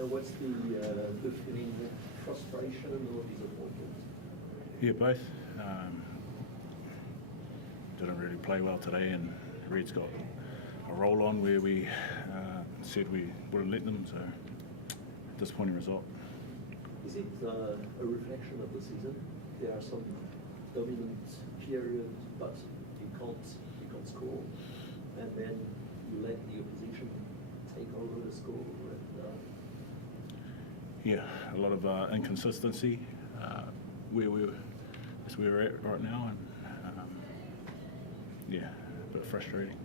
what's the feeling? Frustration or disappointment? Yeah, both. Didn't really play well today, and Red's got a roll on where we said we wouldn't let them, so disappointing result. Is it a reflection of the season? There are some dominant periods, but you can't score, and then you let the opposition take over the score. Yeah, a lot of inconsistency where we're at right now, and yeah, a bit frustrating.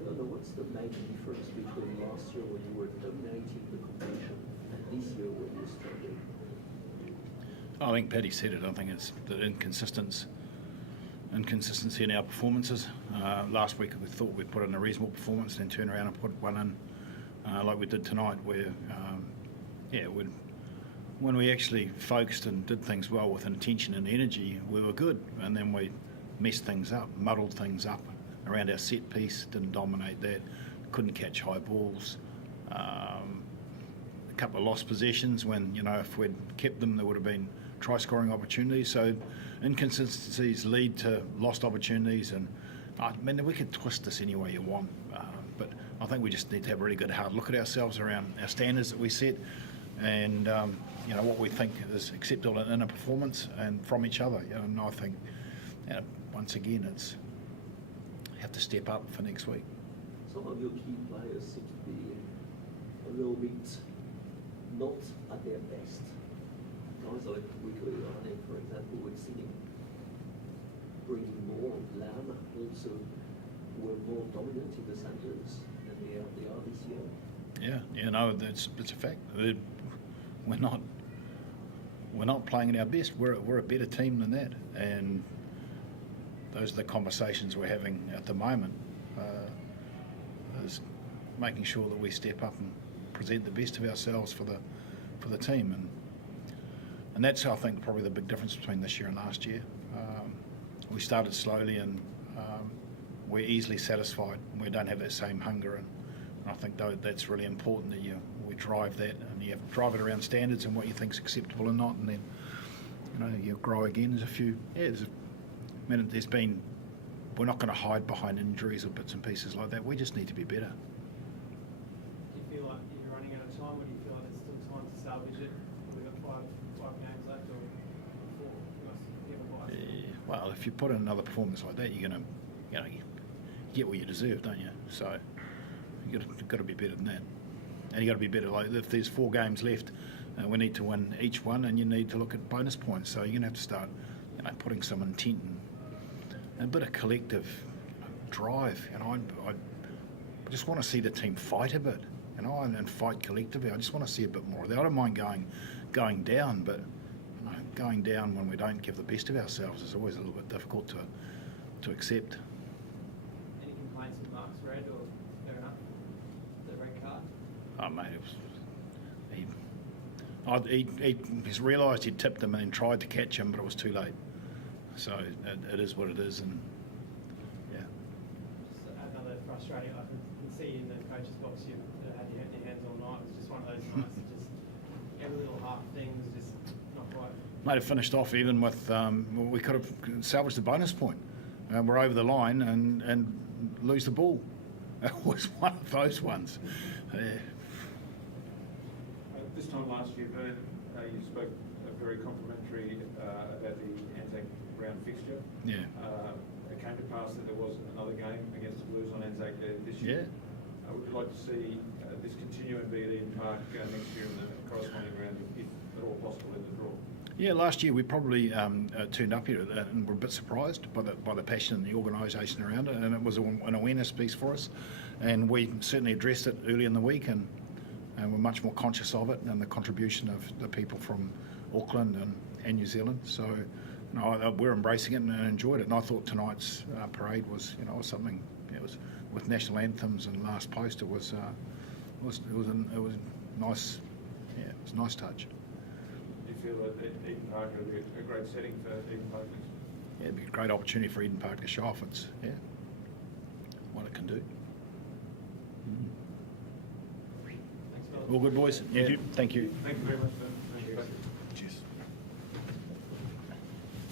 I don't know, what's the main difference between last year when you were dominating the competition and this year when you're struggling? I think Paddy said it. I think it's the inconsistency in our performances. Last week we thought we'd put in a reasonable performance, then turn around and put one in like we did tonight, where when we actually focused and did things well with intention and energy, we were good, and then we messed things up, muddled things up around our set piece, didn't dominate that, couldn't catch high balls. A couple of lost possessions when, if we'd kept them, there would have been try-scoring opportunities. So inconsistencies lead to lost opportunities, and I mean, we could twist this any way you want, but I think we just need to have a really good hard look at ourselves around our standards that we set, and what we think is acceptable in a performance and from each other. And I think once again it's have to step up for next week. Some of your key players seem to be a little bit not at their best. Guys like Rico Ioane, for example, we've seen him bringing more. Lam also were more dominant in the centres than they are this year. Yeah, it's a fact. We're not playing at our best. We're a better team than that, and those are the conversations we're having at the moment. Is making sure that we step up and present the best of ourselves for the team, and that's, I think, probably the big difference between this year and last year. We started slowly, and we're easily satisfied. We don't have that same hunger, and I think that's really important that we drive that, and you have to drive it around standards and what you think is acceptable and not, and then you grow again. We're not going to hide behind injuries or bits and pieces like that. We just need to be better. Do you feel like you're running out of time, or do you feel like there's still time to salvage it? We've got five games left, or four. You must give advice. Well, if you put in another performance like that, you're going to, you get what you deserve, don't you? So you've got to be better than that, and you've got to be better. Like if there's 4 games left, we need to win each one, and you need to look at bonus points. So you're going to have to start, putting some intent and a bit of collective drive. I just want to see the team fight a bit, and fight collectively. I just want to see a bit more of that. I don't mind going down, but going down when we don't give the best of ourselves is always a little bit difficult to accept. Any complaints with Mark's red, or fair enough? The red card? Oh, mate, he's realised he'd tipped him and tried to catch him, but it was too late. So it is what it is, and yeah. Just another frustrating. I can see in the coach's box you had your hands all night. It's just one of those nights that just every little half thing was just not quite. Might have finished off even with we could have salvaged the bonus point. We're over the line and lose the ball. It was one of those ones. This time last year, Vern, you spoke very complimentary about the Anzac round fixture. Yeah. It came to pass that there was another game against the Blues on Anzac this year. Yeah. Would you like to see this continue and be at Eden Park next year in the corresponding round, if at all possible, in the draw? Yeah, last year we probably turned up here and were a bit surprised by the passion and the organisation around it, and it was an awareness piece for us, and we certainly addressed it early in the week, and we're much more conscious of it and the contribution of the people from Auckland and New Zealand. So we're embracing it and enjoyed it, and I thought tonight's parade was something. It was with national anthems and last post. It was nice. Yeah, it was a nice touch. Do you feel that Eden Park would be a great setting for Eden Park? Yeah, it'd be a great opportunity for Eden Park to show off what it can do. Thanks, fellas. All good, boys? Thank Yeah, you. thank you. Thank you very much, Vern.